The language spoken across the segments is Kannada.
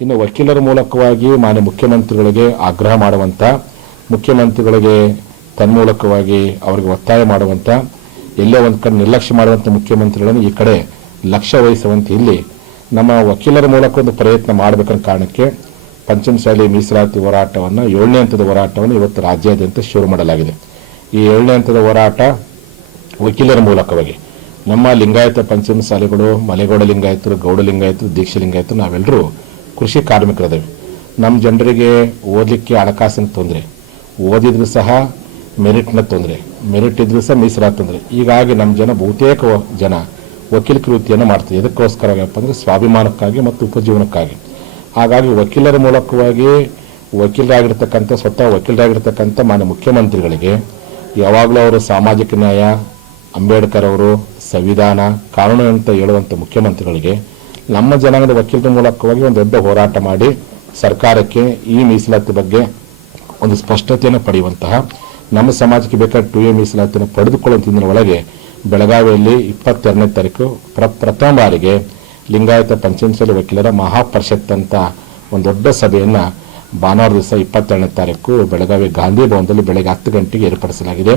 ಇನ್ನು ವಕೀಲರ ಮೂಲಕವಾಗಿ ಮಾನ್ಯ ಮುಖ್ಯಮಂತ್ರಿಗಳಿಗೆ ಆಗ್ರಹ ಮಾಡುವಂಥ ಮುಖ್ಯಮಂತ್ರಿಗಳಿಗೆ ತನ್ಮೂಲಕವಾಗಿ ಅವರಿಗೆ ಒತ್ತಾಯ ಮಾಡುವಂಥ ಎಲ್ಲೇ ಒಂದು ಕಡೆ ನಿರ್ಲಕ್ಷ್ಯ ಮಾಡುವಂಥ ಮುಖ್ಯಮಂತ್ರಿಗಳನ್ನು ಈ ಕಡೆ ಲಕ್ಷ್ಯ ವಹಿಸುವಂತೆ ಇಲ್ಲಿ ನಮ್ಮ ವಕೀಲರ ಮೂಲಕ ಒಂದು ಪ್ರಯತ್ನ ಮಾಡಬೇಕನ್ನೋ ಕಾರಣಕ್ಕೆ ಪಂಚಮಶಾಲಿ ಮೀಸಲಾತಿ ಹೋರಾಟವನ್ನು, ಏಳನೇ ಹಂತದ ಹೋರಾಟವನ್ನು ಇವತ್ತು ರಾಜ್ಯಾದ್ಯಂತ ಶುರು ಮಾಡಲಾಗಿದೆ. ಈ ಏಳನೇ ಹಂತದ ಹೋರಾಟ ವಕೀಲರ ಮೂಲಕವಾಗಿ. ನಮ್ಮ ಲಿಂಗಾಯತ ಪಂಚಮಸಾಲಿಗಳು ಮಲೆಗೌಡ ಲಿಂಗಾಯತರು, ಗೌಡ ಲಿಂಗಾಯತರು, ದೀಕ್ಷ ಲಿಂಗಾಯತರು, ನಾವೆಲ್ಲರೂ ಕೃಷಿ ಕಾರ್ಮಿಕರದೇವೆ. ನಮ್ಮ ಜನರಿಗೆ ಓದಲಿಕ್ಕೆ ಹಣಕಾಸಿನ ತೊಂದರೆ, ಓದಿದ್ರು ಸಹ ಮೆರಿಟ್ನ ತೊಂದರೆ ಮೆರಿಟ್ ಇದ್ರೂ ಸಹ ಮೀಸಲಾದ ತೊಂದರೆ. ಹೀಗಾಗಿ ನಮ್ಮ ಜನ ಬಹುತೇಕ ಜನ ವಕೀಲಿಕೆ ವೃತ್ತಿಯನ್ನು ಮಾಡ್ತಾರೆ. ಎದಕ್ಕೋಸ್ಕರವಪ್ಪ ಅಂದರೆ ಸ್ವಾಭಿಮಾನಕ್ಕಾಗಿ ಮತ್ತು ಉಪಜೀವನಕ್ಕಾಗಿ. ಹಾಗಾಗಿ ವಕೀಲರ ಮೂಲಕವಾಗಿ ವಕೀಲರಾಗಿರ್ತಕ್ಕಂಥ, ಸ್ವತಃ ವಕೀಲರಾಗಿರ್ತಕ್ಕಂಥ ಮಾನ್ಯ ಮುಖ್ಯಮಂತ್ರಿಗಳಿಗೆ ಯಾವಾಗಲೂ ಅವರು ಸಾಮಾಜಿಕ ನ್ಯಾಯ, ಅಂಬೇಡ್ಕರ್ ಅವರು ಸಂವಿಧಾನ, ಕಾನೂನು ಅಂತ ಹೇಳುವಂಥ ಮುಖ್ಯಮಂತ್ರಿಗಳಿಗೆ ನಮ್ಮ ಜನಾಂಗದ ವಕೀಲರ ಮೂಲಕವಾಗಿ ಒಂದು ದೊಡ್ಡ ಹೋರಾಟ ಮಾಡಿ ಸರ್ಕಾರಕ್ಕೆ ಈ ಮೀಸಲಾತಿ ಬಗ್ಗೆ ಒಂದು ಸ್ಪಷ್ಟತೆಯನ್ನು ಪಡೆಯುವಂತಹ ನಮ್ಮ ಸಮಾಜಕ್ಕೆ ಬೇಕಾದ ಟು ಎ ಮೀಸಲಾತಿಯನ್ನು ಪಡೆದುಕೊಳ್ಳುವಂಥ ಒಳಗೆ ಬೆಳಗಾವಿಯಲ್ಲಿ ಇಪ್ಪತ್ತೆರಡನೇ ತಾರೀಕು ಪ್ರ, ಪ್ರಥಮ ಬಾರಿಗೆ ಲಿಂಗಾಯತ ಪಂಚಮಸಾಲಿ ವಕೀಲರ ಮಹಾಪರಿಷತ್ ಅಂತ ಒಂದು ದೊಡ್ಡ ಸಭೆಯನ್ನು ಭಾನುವಾರ ದಿವಸ ಇಪ್ಪತ್ತೆರಡನೇ ತಾರೀಕು ಬೆಳಗಾವಿ ಗಾಂಧಿ ಭವನದಲ್ಲಿ ಬೆಳಗ್ಗೆ ಹತ್ತು ಗಂಟೆಗೆ ಏರ್ಪಡಿಸಲಾಗಿದೆ.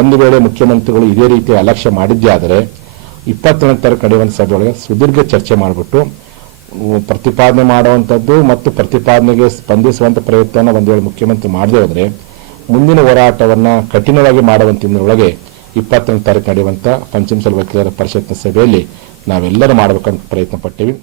ಒಂದು ವೇಳೆ ಮುಖ್ಯಮಂತ್ರಿಗಳು ಇದೇ ರೀತಿ ಅಲಕ್ಷ್ಯ ಮಾಡಿದ್ದೇ ಆದರೆ ಇಪ್ಪತ್ತೆರಡನೇ ತಾರೀಕು ನಡೆಯುವಂಥ ಸಭೆಯೊಳಗೆ ಸುದೀರ್ಘ ಚರ್ಚೆ ಮಾಡಿಬಿಟ್ಟು ಪ್ರತಿಪಾದನೆ ಮಾಡುವಂಥದ್ದು ಮತ್ತು ಪ್ರತಿಪಾದನೆಗೆ ಸ್ಪಂದಿಸುವಂಥ ಪ್ರಯತ್ನವನ್ನು ಒಂದು ವೇಳೆ ಮುಖ್ಯಮಂತ್ರಿ ಮಾಡದೇ ಹೋದರೆ, ಮುಂದಿನ ಹೋರಾಟವನ್ನು ಕಠಿಣವಾಗಿ ಮಾಡುವಂಥದ್ರೊಳಗೆ ಇಪ್ಪತ್ತನೇ ತಾರೀಕು ನಡೆಯುವಂಥ ಪಂಚಮಸಾಲಿ ವಕೀಲರ ಪರಿಷತ್ನ ಸಭೆಯಲ್ಲಿ ನಾವೆಲ್ಲರೂ ಮಾಡಬೇಕಂತ ಪ್ರಯತ್ನ ಪಟ್ಟಿವಿ